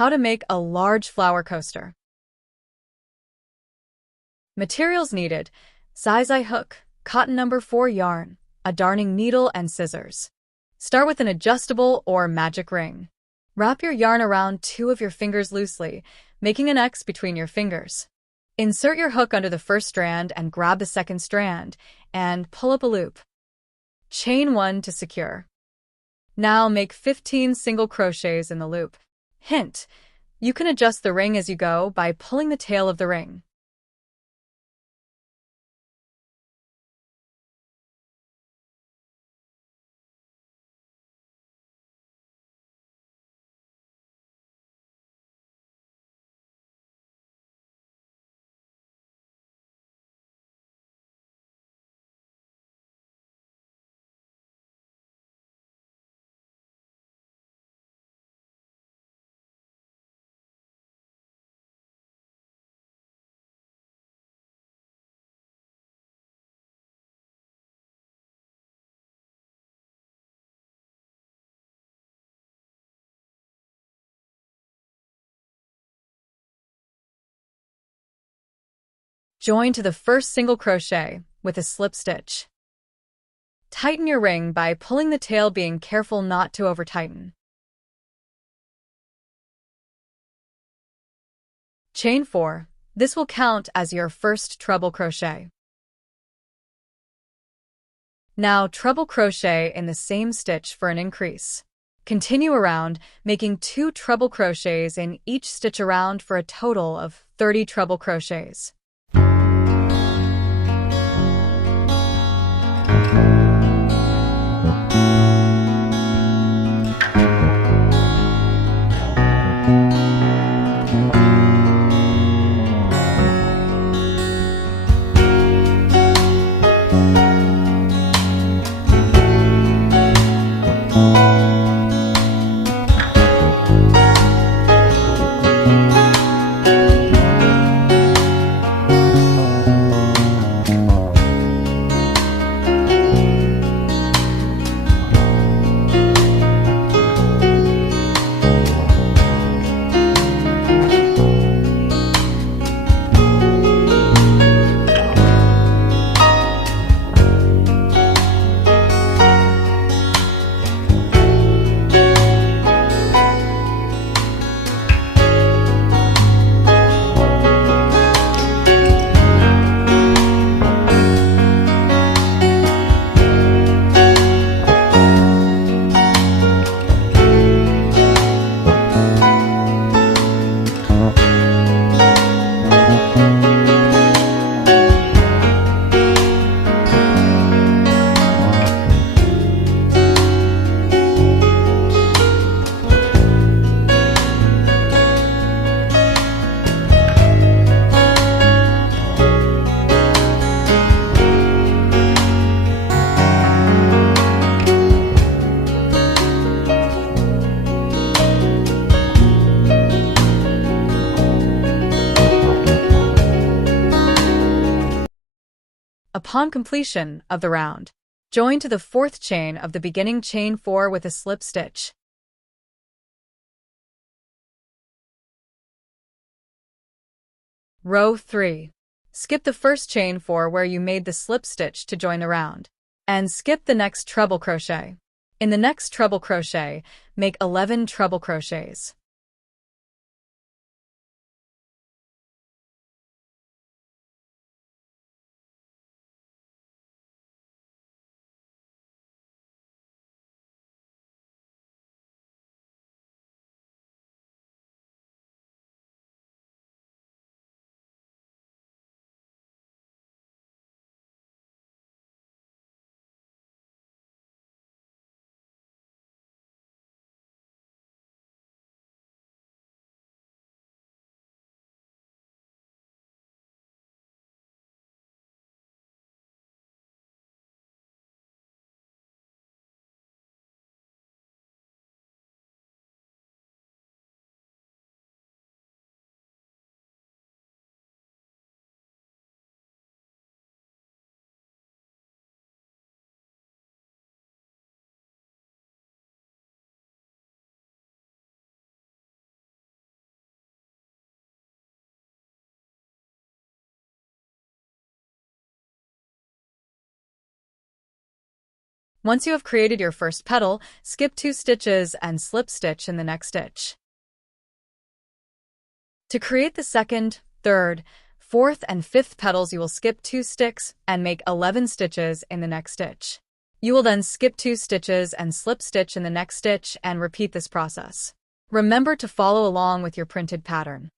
How to make a large flower coaster. Materials needed: size-eye hook, cotton number 4 yarn, a darning needle, and scissors. Start with an adjustable or magic ring. Wrap your yarn around 2 of your fingers loosely, making an X between your fingers. Insert your hook under the first strand and grab the second strand, and pull up a loop. Chain 1 to secure. Now make 15 single crochets in the loop. Hint: you can adjust the ring as you go by pulling the tail of the ring. Join to the first single crochet with a slip stitch. Tighten your ring by pulling the tail, being careful not to over-tighten. Chain 4. This will count as your first treble crochet. Now treble crochet in the same stitch for an increase. Continue around, making 2 treble crochets in each stitch around for a total of 30 treble crochets. Upon completion of the round, join to the 4th chain of the beginning chain 4 with a slip stitch. Row 3. Skip the first chain 4 where you made the slip stitch to join the round, and skip the next treble crochet. In the next treble crochet, make 11 treble crochets. Once you have created your first petal, skip 2 stitches and slip stitch in the next stitch. To create the second, third, fourth, and fifth petals, you will skip 2 sticks and make 11 stitches in the next stitch. You will then skip 2 stitches and slip stitch in the next stitch and repeat this process. Remember to follow along with your printed pattern.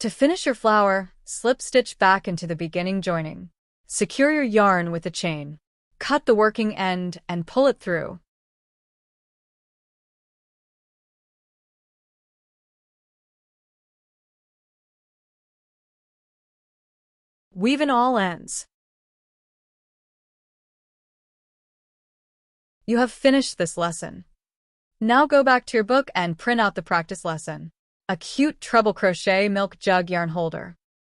To finish your flower, slip stitch back into the beginning joining. Secure your yarn with a chain. Cut the working end and pull it through. Weave in all ends. You have finished this lesson. Now go back to your book and print out the practice lesson. A cute treble crochet milk jug yarn holder.